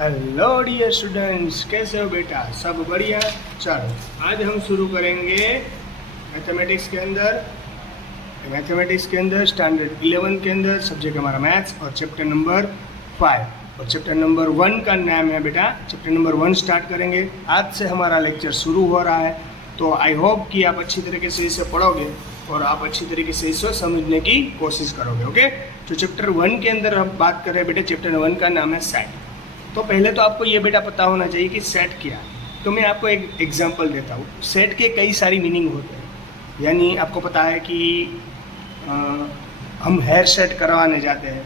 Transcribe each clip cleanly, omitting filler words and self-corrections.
Hello dear students, कैसे हो बेटा? सब बढ़िया। चलो आज हम शुरू करेंगे मैथमेटिक्स के अंदर स्टैंडर्ड 11 के अंदर सब्जेक्ट हमारा मैथ्स और चैप्टर नंबर 5 और चैप्टर नंबर 1 का नाम है बेटा चैप्टर नंबर 1 स्टार्ट करेंगे। आज से हमारा लेक्चर शुरू हो रहा है, तो आई होप कि आप अच्छी तरीके से इसे पढ़ोगे और आप अच्छी तरीके से इसे समझने की कोशिश करोगे। ओके, तो चैप्टर 1 के अंदर हम बात कर रहे हैं बेटा। चैप्टर 1 का नाम है सेट। तो पहले तो आपको ये बेटा पता होना चाहिए कि सेट क्या है। तो मैं आपको एक एग्जांपल देता हूँ। सेट के कई सारी मीनिंग होते हैं, यानी आपको पता है कि हम हेयर सेट करवाने जाते हैं,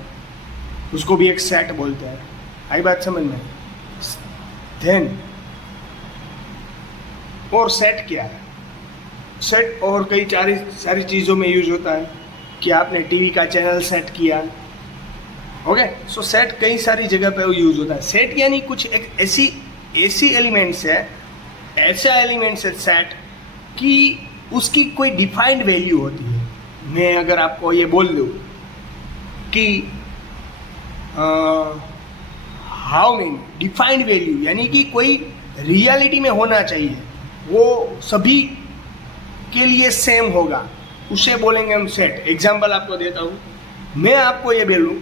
उसको भी एक सेट बोलते हैं। आई बात समझ में? देन और सेट क्या है? सेट और कई सारी चीज़ों में यूज होता है कि आपने टीवी का चैनल सेट किया। ओके, सो सेट कई सारी जगह पे यूज होता है। सेट यानी कुछ एक ऐसी एलिमेंट्स है, ऐसा एलिमेंट्स है सेट कि उसकी कोई डिफाइंड वैल्यू होती है। मैं अगर आपको ये बोल दूँ कि हाउ मेनी डिफाइंड वैल्यू, यानी कि कोई रियलिटी में होना चाहिए, वो सभी के लिए सेम होगा, उसे बोलेंगे हम सेट। एग्जाम्पल आपको देता हूँ। मैं आपको ये बोलूँ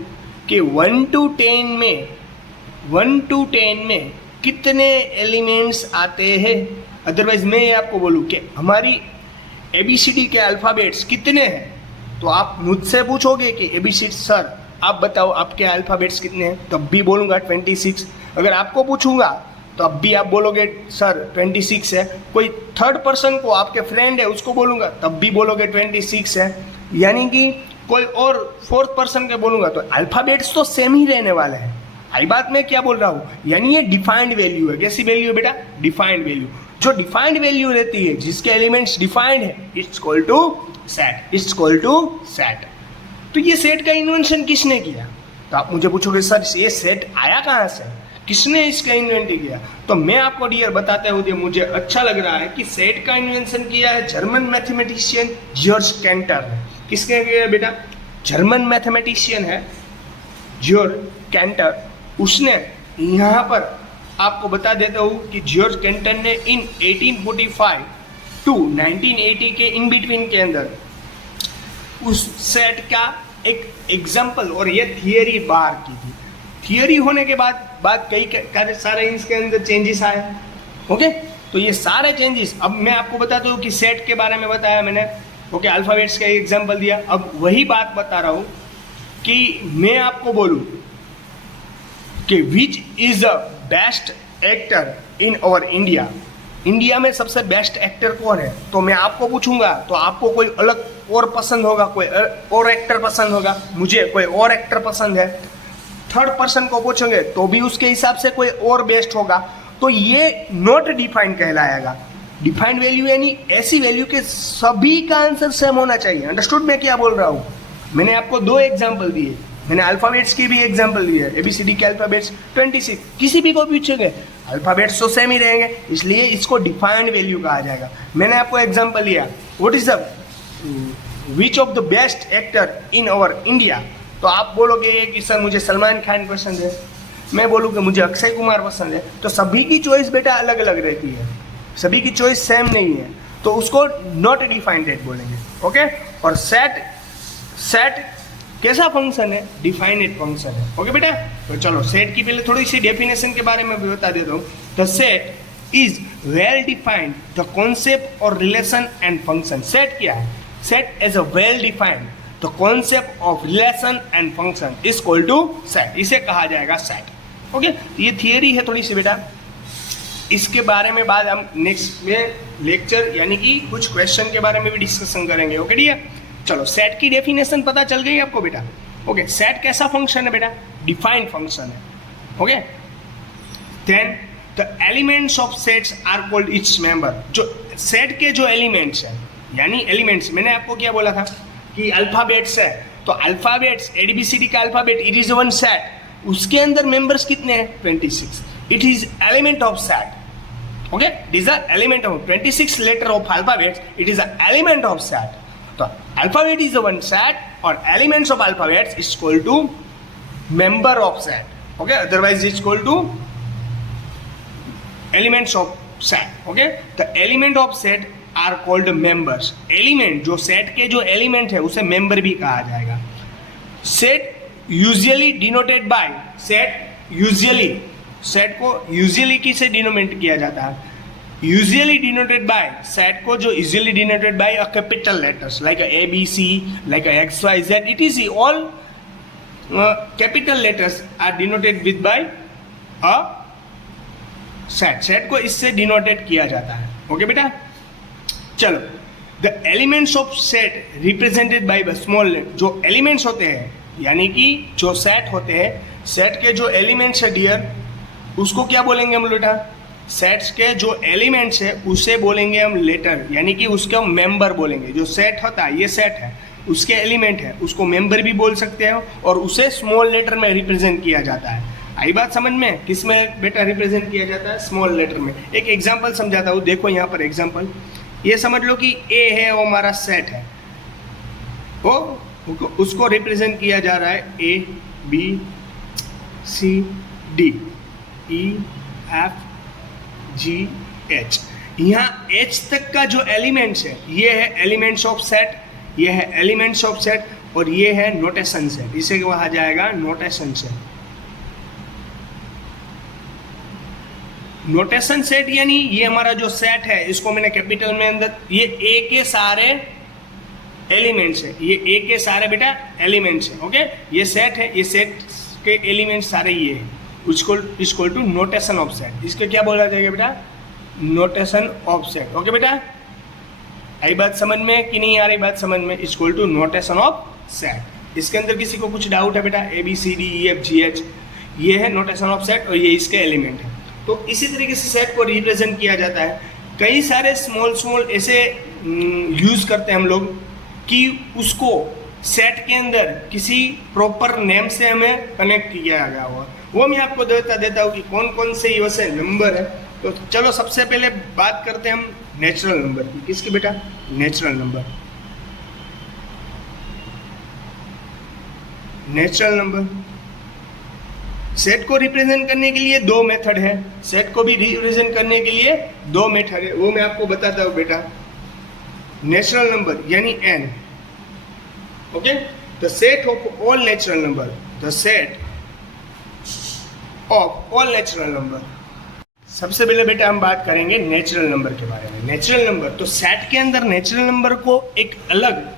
कि 1 to 10 में कितने एलिमेंट्स आते हैं। अदरवाइज मैं आपको बोलूँ कि हमारी ABCD के अल्फ़ाबेट्स कितने हैं, तो आप मुझसे पूछोगे कि ABCD सर आप बताओ आपके अल्फ़ाबेट्स कितने हैं, तब भी बोलूँगा 26। अगर आपको पूछूंगा तो अब भी आप बोलोगे सर 26 है। कोई थर्ड पर्सन को, आपके फ्रेंड है, उसको बोलूँगा तब भी बोलोगे 26 है। यानी कि कोई और फोर्थ पर्सन के बोलूँगा तो अल्फ़ाबेट्स तो सेम ही रहने वाले हैं। आई बात मैं क्या बोल रहा हूँ? यानी ये डिफाइंड वैल्यू है। कैसी वैल्यू है बेटा? Defined value. जो डिफाइंड वैल्यू रहती है, जिसके एलिमेंट्स डिफाइंड है, it's called to set. It's called to set. तो ये सेट का इन्वेंशन किसने किया? तो आप मुझे पूछोगे सर ये सेट आया कहाँ से, किसने इसका इन्वेंट किया? तो मैं आपको डियर बताते हुए मुझे अच्छा लग रहा है कि सेट का इन्वेंशन किया है जर्मन मैथमेटिशियन जॉर्ज कैंटर ने। किसने किया बेटा? जर्मन मैथमेटिशियन है जॉर्ज कैंटर। उसने यहाँ पर आपको बता देता हूँ कि जॉर्ज कैंटर ने इन 1845 टू 1980 के इन बिटवीन के अंदर उस सेट का एक एग्जाम्पल और ये थियरी बाहर की थी। थियरी होने के बाद कई सारे इसके अंदर चेंजेस आए। ओके, तो ये सारे चेंजेस अब मैं आपको बताता हूँ कि सेट के बारे में बताया मैंने। ओके, अल्फ़ाबेट्स का एग्जाम्पल दिया। अब वही बात बता रहा हूँ कि मैं आपको बोलूँ कि which is the best actor in our India. India में सबसे बेस्ट एक्टर कौन है? तो मैं आपको पूछूंगा तो आपको कोई अलग और पसंद होगा, कोई और एक्टर पसंद होगा, मुझे कोई और एक्टर पसंद है। थर्ड पर्सन को पूछेंगे तो भी उसके हिसाब से कोई और बेस्ट होगा। तो ये नॉट डिफाइंड कहलाएगा। डिफाइंड वैल्यू यानी ऐसी वैल्यू के सभी का आंसर सेम होना चाहिए। अंडरस्टूड मैं क्या बोल रहा हूँ? मैंने आपको 2 एग्जाम्पल दिए। मैंने अल्फ़ाबेट्स की भी एग्जाम्पल दी है। ABCD के अल्फ़ाबेट्स 26। किसी भी को पूछोगे अल्फ़ाबेट्स तो सेम ही रहेंगे, इसलिए इसको डिफाइंड वैल्यू कहा जाएगा। मैंने आपको एग्जाम्पल लिया, what is the which of the best actor in our India. तो आप बोलोगे कि सर मुझे सलमान खान पसंद है, मैं बोलूँगा मुझे अक्षय कुमार पसंद है। तो सभी की चॉइस बेटा अलग अलग रहती है, सभी की चॉइस सेम नहीं है, तो उसको नॉट डिफाइंड बोलेंगे। ओके, और सेट कैसा फंक्शन है? डिफाइनेड फंक्शन है। ओके बेटा, तो चलो सेट की पहले थोड़ी सी डेफिनेशन के बारे में भी बता देता हूँ। The set is well defined the concept और रिलेशन एंड फंक्शन। सेट क्या है? Set is a well defined the concept of relation and function is called to set. इसे कहा जाएगा सेट। ओके, ये थियरी है थोड़ी सी बेटा, इसके बारे में बाद हम नेक्स्ट में लेक्चर यानी कि कुछ क्वेश्चन के बारे में भी डिस्कशन करेंगे। ओके डियर, चलो सेट की डेफिनेशन पता चल गई आपको बेटा। ओके, सेट कैसा फंक्शन है बेटा? डिफाइंड फंक्शन है। Okay, then the elements of sets are called its member. जो सेट के जो एलिमेंट्स हैं, यानी एलिमेंट्स मैंने आपको क्या बोला था कि अल्फ़ाबेट्स है, तो अल्फ़ाबेट्स ABCD का alphabet it is one set. उसके अंदर मेंबर्स कितने हैं? 26। It is element of set. Okay, these are element of 26 letter of alphabets. It is an element of set. So alphabet is the one set or elements of alphabets is equal to member of set. Okay, otherwise it's equal to elements of set. Okay, the element of set are called members. Element, जो set के जो element है उसे member भी कहा जाएगा. Set usually denoted by, set usually, set को usually किसे डिनोमेट किया जाता है? यूजुअली डिनोटेड बाय, सेट को जो usually denoted by a capital letters like A B C, like X Y Z, it is all capital letters are denoted with by a set. Set को इससे denoted किया जाता है. Okay बेटा, चलो. The elements of set represented by small, जो elements होते हैं यानी कि जो सेट होते हैं, सेट के जो एलिमेंट्स है डियर, उसको क्या बोलेंगे हम बेटा? सेट्स के जो एलिमेंट्स है उसे बोलेंगे हम लेटर, यानी कि उसके हम मेंबर बोलेंगे. जो सेट होता है, ये सेट है, उसके एलिमेंट है, उसको मेंबर भी बोल सकते हैं और उसे स्मॉल लेटर में रिप्रेजेंट किया जाता है. आई बात समझ में? किस में बेटा रिप्रेजेंट किया जाता है? स्मॉल लेटर में. एक एग्जांपल समझाता हूँ, देखो यहाँ पर एग्जांपल. ये समझ लो कि ए है, वो हमारा सेट है, वो उसको रिप्रेजेंट किया जा रहा है A B C D E F G H. यहाँ एच तक का जो एलिमेंट्स है, ये है एलिमेंट्स ऑफ सेट, ये है एलिमेंट्स ऑफ सेट, और ये है नोटेशन सेट. इसे कहा जाएगा नोटेशन सेट. नोटेशन सेट यानी ये हमारा जो सेट है, इसको मैंने कैपिटल में अंदर, ये ए के सारे एलिमेंट्स है, ये ए के सारे बेटा एलिमेंट्स है. ओके, ये सेट है, ये सेट के एलिमेंट्स सारे ये है. Equal to notation of set. इसको क्या बोला जाएगा बेटा? Notation of set. ओके बेटा, आई बात समझ में कि नहीं आ रही बात समझ में? Equal to notation of set. इसके अंदर किसी को कुछ डाउट है बेटा? A B C D E F G H, ये है नोटेशन ऑफ सेट और ये इसके एलिमेंट है. तो इसी तरीके से सेट को रिप्रेजेंट किया जाता है. कई सारे स्मॉल ऐसे यूज करते हैं हम लोग कि उसको सेट के अंदर किसी प्रॉपर नेम से हमें कनेक्ट किया गया हुआ, वो मैं आपको देता हूँ कि कौन कौन से ये वैसे नंबर है. तो चलो सबसे पहले बात करते हैं हम नेचुरल नंबर की. किसकी बेटा? Natural number. Natural number set को रिप्रेजेंट करने के लिए दो मेथड है. सेट को भी रिप्रेजेंट करने के लिए दो मेथड है, वो मैं आपको बताता हूँ बेटा. नेचुरल नंबर यानी n. Okay, the set of all natural number, the set of all natural number. सबसे पहले बेटा हम बात करेंगे नेचुरल नंबर के बारे में. नेचुरल नंबर, तो सेट के अंदर नेचुरल नंबर को एक अलग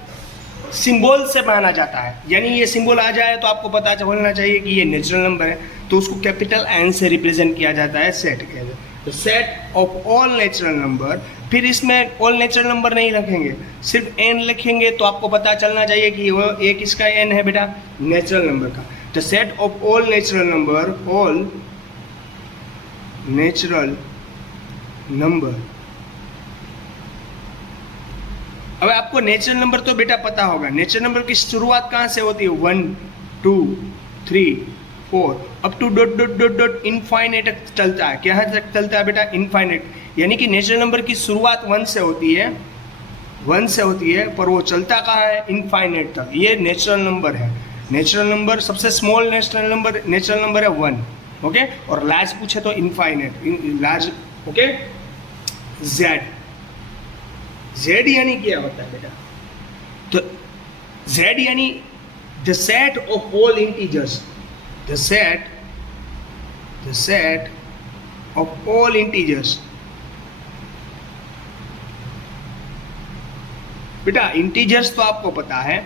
सिंबल से माना जाता है. यानी ये सिंबल आ जाए तो आपको पता चलना चाहिए कि ये नेचुरल नंबर है, तो उसको कैपिटल एन से रिप्रेजेंट किया जाता है सेट के अंदर. तो set of all natural number. फिर इसमें ऑल नेचुरल नंबर नहीं रखेंगे, सिर्फ एन लिखेंगे, तो आपको पता चलना चाहिए कि वो एक किसका एन है बेटा? नेचुरल नंबर का. The set of all natural number, all natural number. अब आपको नेचुरल नंबर तो बेटा पता होगा. नेचुरल नंबर की शुरुआत कहाँ से होती है? 1 2 3 4 up to dot dot dot dot infinite तक चलता है. कहाँ तक चलता है बेटा? इनफाइनाइट. यानी कि नेचुरल नंबर की शुरुआत 1 से होती है, 1 से होती है, पर वो चलता कहाँ है? इनफाइनाइट तक. ये नेचुरल नंबर है. नेचुरल नंबर सबसे स्मॉल नेचुरल नंबर है 1. ओके, और लार्ज पूछे तो infinite large. Okay, Z. Z यानी क्या होता है बेटा? तो जेड यानी the set of all integers. The set of all integers. बेटा इंटीजर्स तो आपको पता है.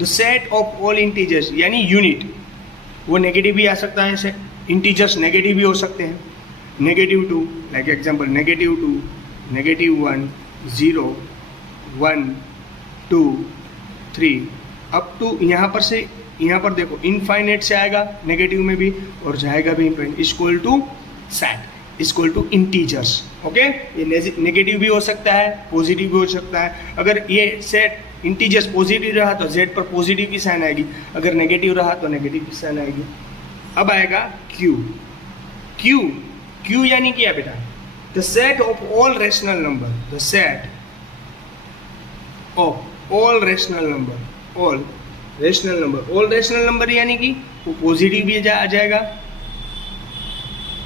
The set of all integers यानी यूनिट. वो नेगेटिव भी आ सकता है, ऐसे इंटीजर्स नेगेटिव भी हो सकते हैं. -2 लाइक एग्जांपल -2 -1 0 1 2 3 अप टू यहाँ पर से यहाँ पर देखो इनफाइनाइट से आएगा नेगेटिव में भी और जाएगा भी infinite. Equal to set equal to integers. Okay, ये नेगेटिव भी हो सकता है, पॉजिटिव भी हो सकता है. अगर ये सेट इंटीजर्स पॉजिटिव रहा तो जेड पर पॉजिटिव की साइन आएगी, अगर नेगेटिव रहा तो नेगेटिव की साइन आएगी. अब आएगा क्यू. क्यू यानी क्या बेटा? The set of all rational number. The set of all rational number. All rational number. All rational number यानी कि वो पॉजिटिव भी आ जाएगा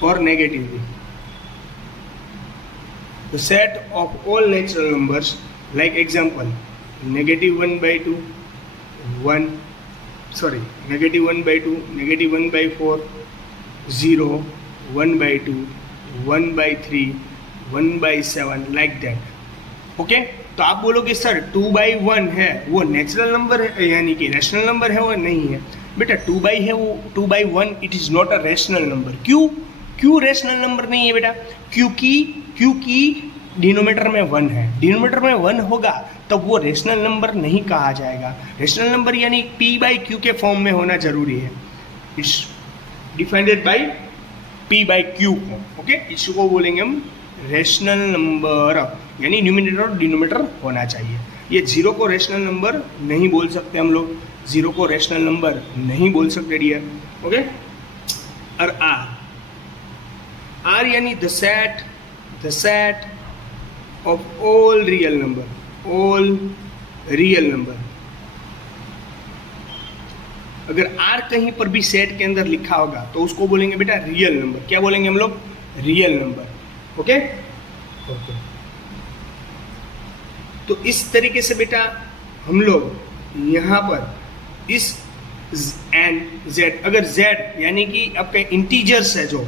और नेगेटिव भी. The set of all natural numbers, like example -1/2, -1/2, -1/4, 0, 1/2, 1/3, 1/7, like that. Okay, तो आप बोलोगे सर 2/1 है वो नेचुरल नंबर है यानी कि रैशनल नंबर है, वो नहीं है बेटा। 2/1 it is not a rational number. क्यों रैशनल नंबर नहीं है बेटा? क्योंकि डिनोमीटर में 1 है। डिनोमीटर में 1 होगा तब वो रेशनल नंबर नहीं कहा जाएगा। रेशनल नंबर यानी p/q के फॉर्म में होना जरूरी है। It's defined by p/q form. Okay, इसको बोलेंगे हम रेशनल नंबर, यानी न्यूमिनेटर और डिनोमीटर होना चाहिए। ये 0 को रेशनल नंबर नहीं बोल सकते हम लोग, 0 को रेशनल नंबर नहीं बोल सकते डियर। ओके, और r यानी the set of all real number. अगर r कहीं पर भी सेट के अंदर लिखा होगा तो उसको बोलेंगे बेटा रियल नंबर। क्या बोलेंगे हम लोग? Real number. ओके, तो इस तरीके से बेटा हम लोग यहाँ पर इस एंड जेड, अगर जेड यानी कि आपके इंटीजर्स है, जो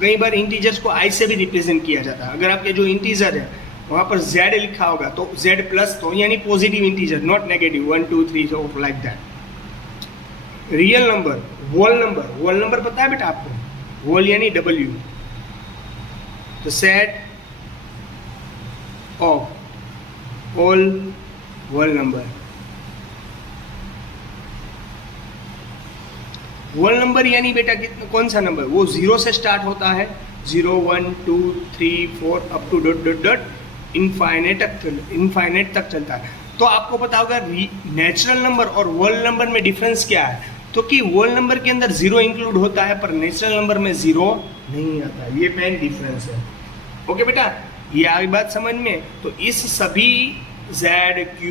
कई बार इंटीजर्स को आई से भी रिप्रेजेंट किया जाता है। अगर आपके जो इंटीजर है वहाँ पर जेड लिखा होगा तो जेड प्लस, तो यानी positive integer, not negative, 1 2 3 4 like that. Real number, whole number पता है बेटा आपको? होल यानी W, the set of all whole number. Whole number यानी बेटा कितना, कौन सा नंबर? वो 0 से स्टार्ट होता है, 0 1 2 3 4 up to dot dot dot infinite तक चलता है। तो आपको पता होगा नेचुरल नंबर और होल नंबर में डिफरेंस क्या है। तो कि होल नंबर के अंदर 0 इंक्लूड होता है पर नेचुरल नंबर में 0 नहीं आता, ये मेन डिफरेंस है। ओके बेटा, ये आई बात समझ में? तो इस सभी Z, Q,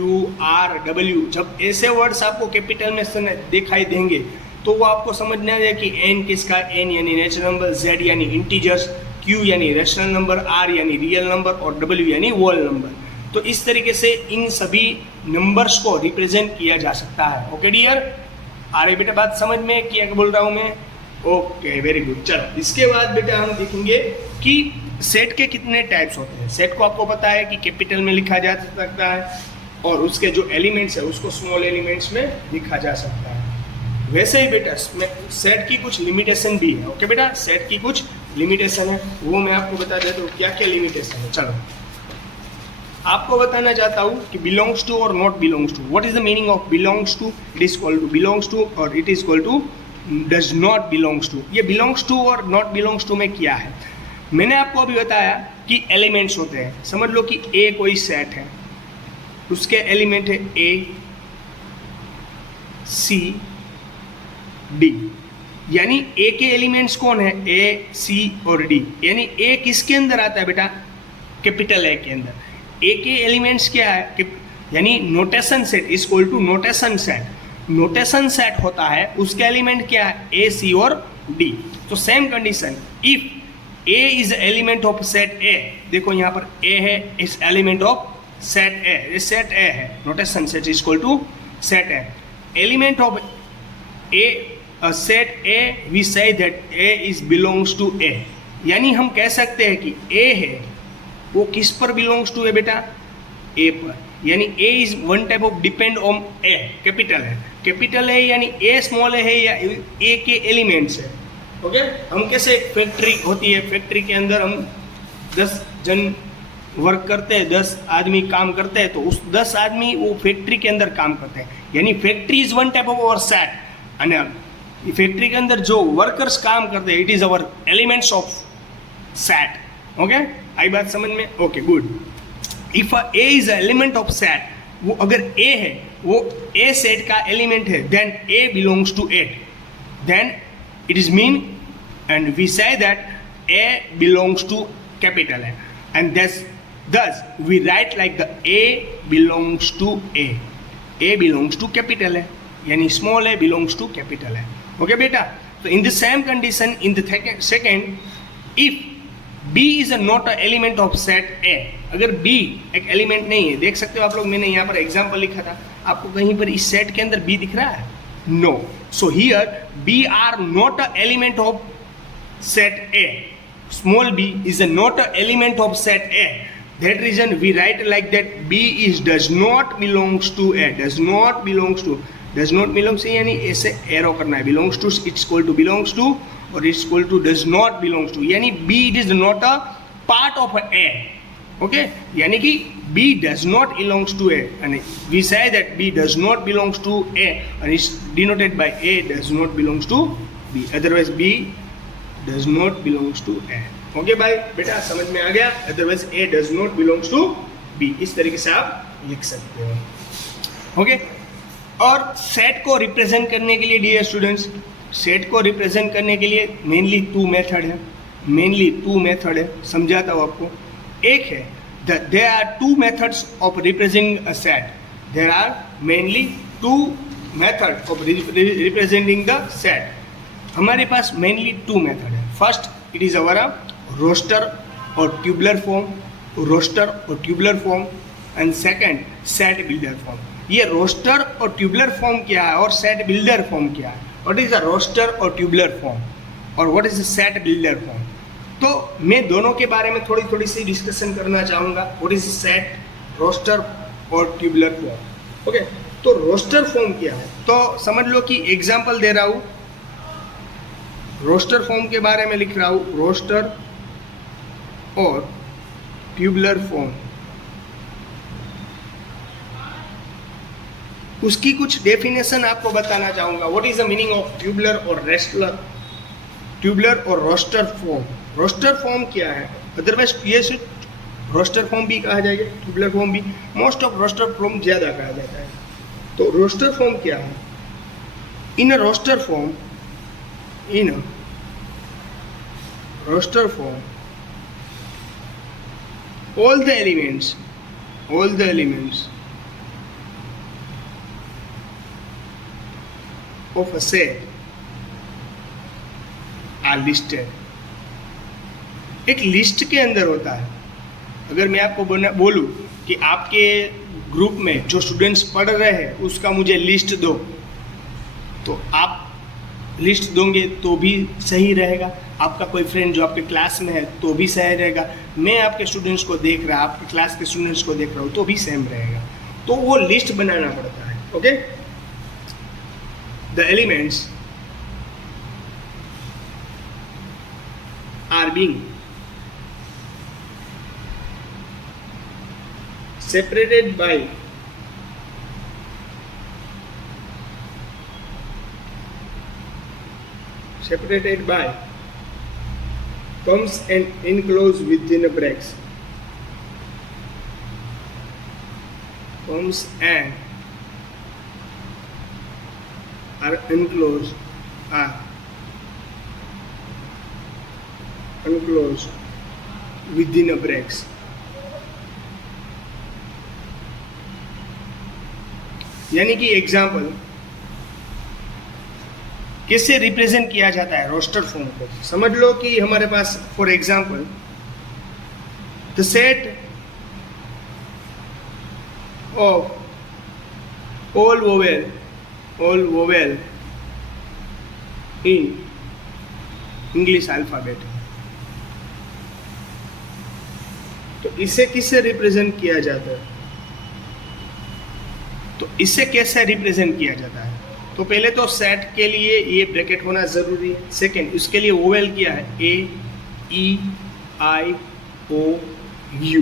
R, W, जब ऐसे वर्ड्स आपको कैपिटल में दिखाई देंगे तो वो आपको समझना है कि N किसका? N यानी नेचुरल नंबर, Z यानी इंटीजर्स, Q यानी रैशनल नंबर, R यानी रियल नंबर और W यानी होल नंबर। तो इस तरीके से इन सभी नंबर्स को रिप्रेजेंट किया जा सकता है। ओके डियर, आ रही बेटा बात समझ में? क्या बोल रहा हूँ मैं? Okay, very good. चलो इसके बाद बेटा हम देखेंगे कि सेट के कितने टाइप्स होते हैं। सेट को आपको पता है कि कैपिटल में लिखा जा सकता है और उसके जो एलिमेंट्स है उसको स्मॉल एलिमेंट्स में लिखा जा सकता है। वैसे ही बेटा सेट की कुछ लिमिटेशन भी है। ओके बेटा, सेट की कुछ लिमिटेशन है, वो मैं आपको बता देता हूँ क्या क्या लिमिटेशन है। चलो आपको बताना चाहता हूँ कि बिलोंग्स टू और not belongs to. What is the meaning of belongs to? It is equal to belongs to और it is equal to does not belongs to. ये बिलोंग्स टू और नॉट बिलोंग्स टू में क्या है? मैंने आपको अभी बताया कि एलिमेंट्स होते हैं। समझ लो कि ए कोई सेट है, उसके एलिमेंट है ए, सी, डी। यानी ए के एलिमेंट्स कौन है? ए, सी और डी। यानी ए किसके अंदर आता है बेटा? कैपिटल ए के अंदर। ए के एलिमेंट्स क्या है? यानी notation set is equal to notation set. Notation set होता है, उसके एलिमेंट क्या है? ए, सी और डी। तो same condition, if A is element of set A, देखो यहाँ पर ए है, इस element of set A, set A है, notation set is equal to set A. Element of a set A, we say that A is belongs to A. यानी हम कह सकते हैं कि ए है वो किस पर बिलोंग्स टू है बेटा? ए पर। यानी A is one type of depend on A, capital है। कैपिटल है यानी ए स्मॉल है या ए के एलिमेंट्स है। ओके, हम कैसे, एक फैक्ट्री होती है, फैक्ट्री के अंदर हम 10 जन वर्क करते हैं, 10 आदमी काम करते हैं, तो उस 10 आदमी वो फैक्ट्री के अंदर काम करते हैं। यानी factory is one type of our set. અને फैक्ट्री के अंदर जो वर्कर्स काम करते हैं, it is our elements of set. Okay, आई बात समझ में? Okay good. If A is element of set, वो अगर ए है, वो ए सेट का एलिमेंट है, then A belongs to it, then it is mean and we say that A belongs to capital है, and thus we write like the A belongs to A. A belongs to capital है, यानी small a belongs to capital है। Okay बेटा, तो in the same condition in the second, if B is not a element of set A. अगर B एक element नहीं है, देख सकते हो आप लोग, मैंने यहाँ पर एग्जाम्पल लिखा था, आपको कहीं पर इस सेट के अंदर बी दिख रहा है? No. So here B are not a element of set A. Small b is not an element of set A. That reason we write like that, b is does not belongs to A. Does not belongs to, does not belongs to यानी ऐसे arrow करना है, belongs to it's equal to belongs to और it's equal to does not belongs to, यानी b is not a part of A. Okay, यानी कि b does not belongs to A and we say that b does not belongs to A and it's denoted by A does not belongs to b, otherwise b does not belongs to A. Okay भाई बेटा, समझ में आ गया? Otherwise A does not belongs to B, इस तरीके से आप लिख सकते हो। ओके, और सेट को रिप्रेजेंट करने के लिए डियर स्टूडेंट्स, सेट को रिप्रेजेंट करने के लिए मेनली टू मेथड है, समझाता हूँ आपको। एक है there are two methods of representing a set, there are mainly two method of representing the set. हमारे पास मेनली टू मेथड है। First it is our roster और tabular form, and second set builder form. ये roster और tabular form क्या है और set builder form क्या है? व्हाट इज द रोस्टर और ट्यूबुलर फॉर्म और what is the set builder form? तो मैं दोनों के बारे में थोड़ी सी डिस्कशन करना चाहूँगा। व्हाट इज सेट, रोस्टर और ट्यूबुलर फॉर्म। ओके, तो रोस्टर फॉर्म क्या है? तो समझ लो कि एग्जाम्पल दे रहा हूँ, रोस्टर फॉर्म के बारे में लिख रहा हूँ, रोस्टर और ट्यूबुलर फॉर्म। उसकी कुछ डेफिनेशन आपको बताना चाहूंगा। What is the meaning of tubular और रोस्टर फॉर्म? रोस्टर फॉर्म क्या है? अदरवाइज ये सिर्फ रोस्टर फॉर्म भी कहा जाएगा, ट्यूबुलर फॉर्म भी, मोस्ट ऑफ रोस्टर फॉर्म ज़्यादा कहा जाता है। तो रोस्टर फॉर्म क्या है? In a roster form, in a roster form, all the elements of a set are listed। एक लिस्ट के अंदर होता है। अगर मैं आपको बोलूं कि आपके ग्रुप में जो स्टूडेंट्स पढ़ रहे हैं उसका मुझे लिस्ट दो, तो आप लिस्ट दोगे तो भी सही रहेगा। आपका कोई फ्रेंड जो आपके क्लास में है तो भी सही रहेगा। मैं आपके स्टूडेंट्स को देख रहा, आपके क्लास के स्टूडेंट्स को देख रहा हूँ तो भी सेम रहेगा। तो वो लिस्ट बनाना पड़ता है। Okay, the elements are being separated by comes and enclosed within a brackets, comes and are enclosed within a brackets। यानी कि एग्जाम्पल कैसे रिप्रेजेंट किया जाता है रोस्टर फॉर्म को? समझ लो कि हमारे पास for example the set of all vowel in English alphabet. तो इसे किससे रिप्रेजेंट किया जाता है? तो इसे कैसे रिप्रेजेंट किया जाता है? तो पहले तो सेट के लिए ये ब्रैकेट होना ज़रूरी है। सेकंड, इसके लिए वोवेल क्या है? ए, ई, आई, ओ, यू।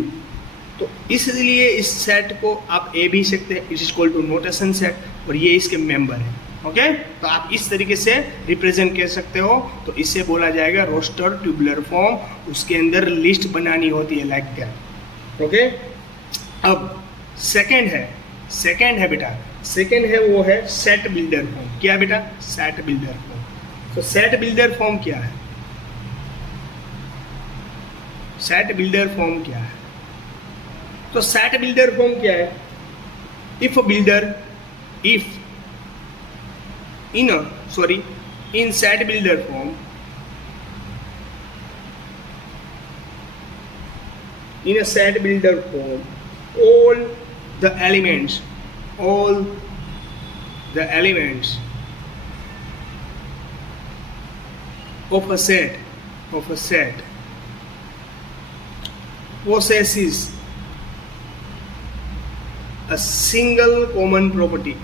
तो इसलिए इस सेट को आप ए भी सकते हैं, it is equal to notation set, और ये इसके मेंबर है। ओके, तो आप इस तरीके से रिप्रेजेंट कर सकते हो। तो इसे बोला जाएगा रोस्टर ट्यूबुलर फॉर्म। उसके अंदर लिस्ट बनानी होती है लाइक दैट। ओके, अब सेकंड है बेटा, सेकंड है वो है सेट बिल्डर फॉर्म। क्या बेटा? Set builder form. तो सेट बिल्डर फॉर्म क्या है? सेट बिल्डर फॉर्म क्या है? तो सेट बिल्डर फॉर्म क्या है? If in set builder form in a set builder form all the elements of a set possesses a single common property,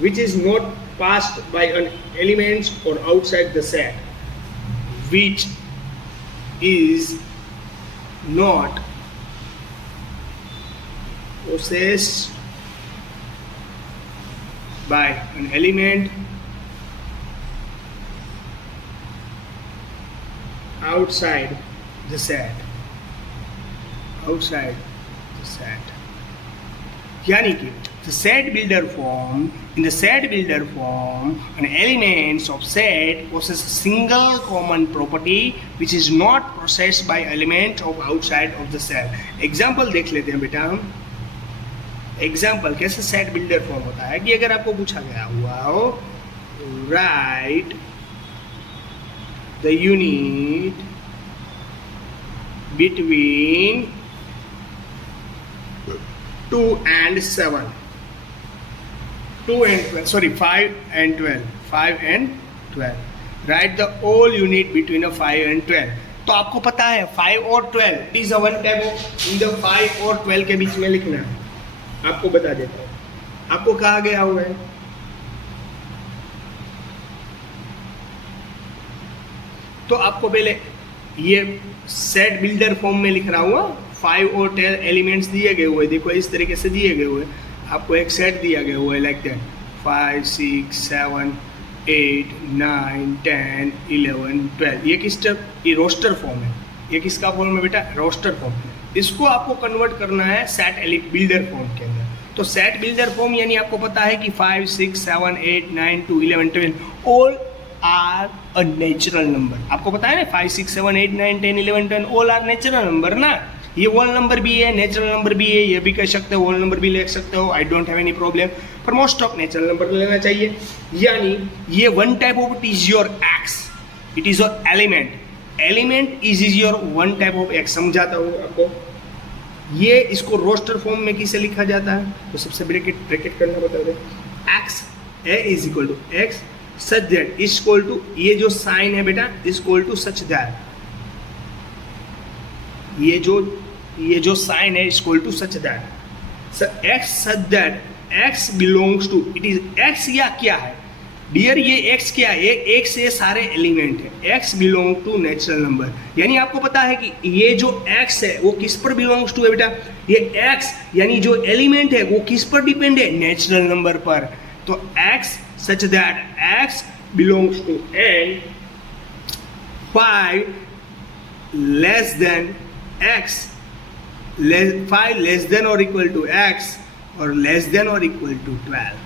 which is not passed by an element or outside the set, which is not possessed by an element outside the set, यानी कि the set builder form, in the set builder form, an elements of set possess a single common property which is not possessed by element of outside of the set. Example देख लेते हैं बेटा हम. Example कैसे set builder form होता है कि अगर आपको पूछा गया हुआ हो right the unit between 2 and 7, 5 and 12, write the whole unit between a 5 and 12. तो आपको पता है 5 और 12 it is one type of in the 5 और 12 के बीच में लिखना है. आपको बता देता हूं, आपको कहा गया हुआ है तो आपको पहले ये सेट बिल्डर फॉर्म में लिख रहा हुआ 5 और 10 एलिमेंट्स दिए गए हुए. देखो इस तरीके से दिए गए हुए, आपको एक सेट दिया गया हुआ है लाइक दैट 5 6 7 8 9 10 11 12. ये किस टाइप, ये रोस्टर फॉर्म है. ये किसका फॉर्म है बेटा? Roster form. इसको आपको कन्वर्ट करना है सेट बिल्डर फॉर्म के अंदर. तो सेट बिल्डर फॉर्म यानी आपको पता है कि 5 6 7 8 9 2 11 12 all are a natural number. आपको पता है ना 5 6 7 8 9 10 11 12 ऑल आर नेचुरल नंबर ना. ये होल नंबर भी है, नेचुरल नंबर भी है, ये भी कह सकते हो, होल नंबर भी ले सकते हो. I don't have any problem, पर मोस्ट ऑफ नेचुरल नंबर लेना चाहिए. यानी ये one type of it is your x, it is your element is your one type of x. समझाता हूँ आपको. ये इसको रोस्टर फॉर्म में किसे लिखा जाता है? तो सबसे ब्रैकेट करना बता दें. X A is equal to X such that is equal to, ये जो साइन है बेटा is equal to such that, ये जो साइन है is equal to such that X such that X belongs to, it is X या क्या है डियर, ये एक्स क्या है? एक्स ये सारे एलिमेंट है. X belong to natural number. यानी आपको पता है कि ये जो एक्स है वो किस पर बिलोंग्स टू है बेटा? ये एक्स यानी जो एलिमेंट है वो किस पर डिपेंड है? नेचुरल नंबर पर. तो X such that X belongs to and 5 less than X, 5 less than और इक्वल टू एक्स और लेस देन और इक्वल टू 12.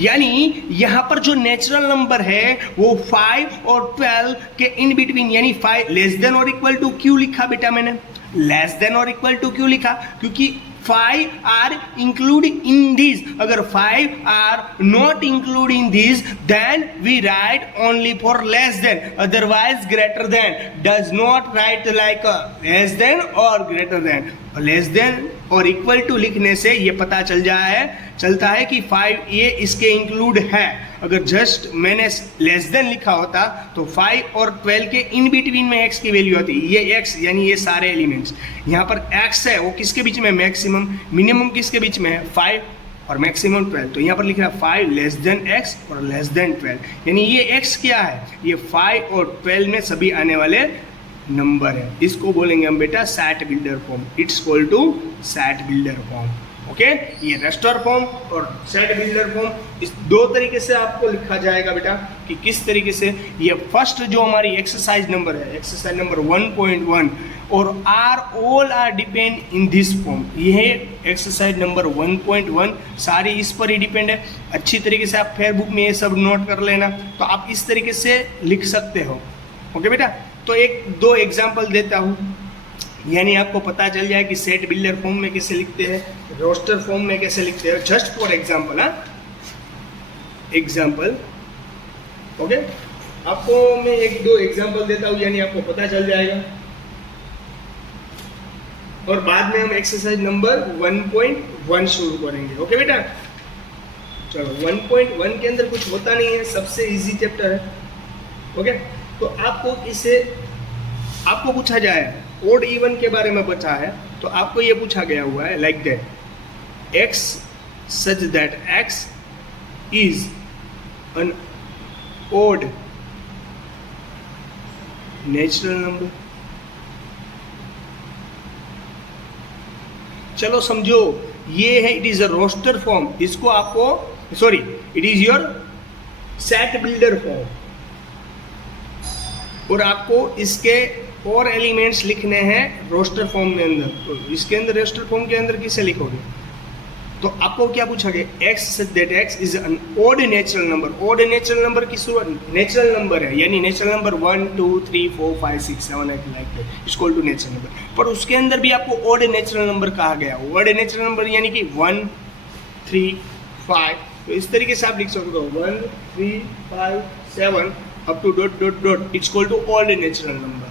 यानी यहां पर जो नेचुरल नंबर है वो 5 और 12 के इन बिटवीन, यानी 5 लेस देन और इक्वल टू क्यों लिखा बेटा मैंने? लेस देन और इक्वल टू क्यों लिखा? क्योंकि 5 आर इंक्लूडिंग इन दिस. अगर 5 are not include in this then we write only for less than, otherwise greater than. Does not write like less than और ग्रेटर देन. लेस देन और equal to लिखने से ये पता चलता है कि 5 ये इसके इंक्लूड है. अगर जस्ट मैंने लेस देन लिखा होता तो 5 और 12 के इन बिटवीन में x की वैल्यू आती. ये x यानी ये सारे एलिमेंट्स. यहाँ पर x है वो किसके बीच में? मैक्सिमम. मिनिमम किसके बीच में है? 5 और मैक्सिमम 12. तो यहाँ पर लिख रहा है 5 लेस देन x और लेस देन 12. यानी ये x क्या है? ये 5 और 12 में सभी आने वाले नंबर है. इसको बोलेंगे हम बेटा set builder form. It's equal to set builder form. Okay, ये रेस्टर फॉर्म और सेट बिल्डर फॉर्म इस दो तरीके से आपको लिखा जाएगा बेटा कि किस तरीके से. ये फर्स्ट जो हमारी एक्सरसाइज नंबर है, एक्सरसाइज नंबर 1.1 और all are depend in this form. ये एक्सरसाइज नंबर 1.1 सारी इस पर ही डिपेंड है. अच्छी तरीके से आप फेयर बुक में ये सब नोट कर लेना. तो आप इस तरीके से लिख सकते हो. ओके बेटा, तो एक दो एग्जाम्पल देता हूँ. यानी आपको पता चल जाए कि सेट बिल्डर फॉर्म में कैसे लिखते हैं, रोस्टर फॉर्म में कैसे लिखते हैं। जस्ट फॉर एग्जांपल, हाँ एग्जांपल, ओके। आपको मैं एक दो एग्जांपल देता हूँ, यानी आपको पता चल जाएगा। और बाद में हम एक्सरसाइज नंबर 1.1 शुरू करेंगे। ओके बेटा, चलो 1.1 के अंदर कुछ होता नहीं है, सबसे इजी चैप्टर है। ओके, तो आपको पूछा जाए ओड इवन के बारे में बचा है, तो आपको ये पूछा गया हुआ है like that X such that X is an odd natural number. चलो समझो, ये है, it is a roster form. इसको आपको sorry, it is your set builder form, और आपको इसके और एलिमेंट्स लिखने हैं रोस्टर फॉर्म में अंदर। तो इसके अंदर रोस्टर फॉर्म के अंदर किसे लिखोगे? तो आपको क्या पूछा गया, X such that X is an odd natural number. Odd natural number की शुरुआत नेचुरल नंबर है, यानी natural number 1 2 3 4 5 6 7 8 like that equal to natural number. पर उसके अंदर भी आपको ओड नेचुरल नंबर कहा गया। ओड नेचुरल नंबर यानी कि 1 3 5, तो इस तरीके से आप लिख सकते हो 1 3 5 7 up to dot dot dot equal to odd natural number.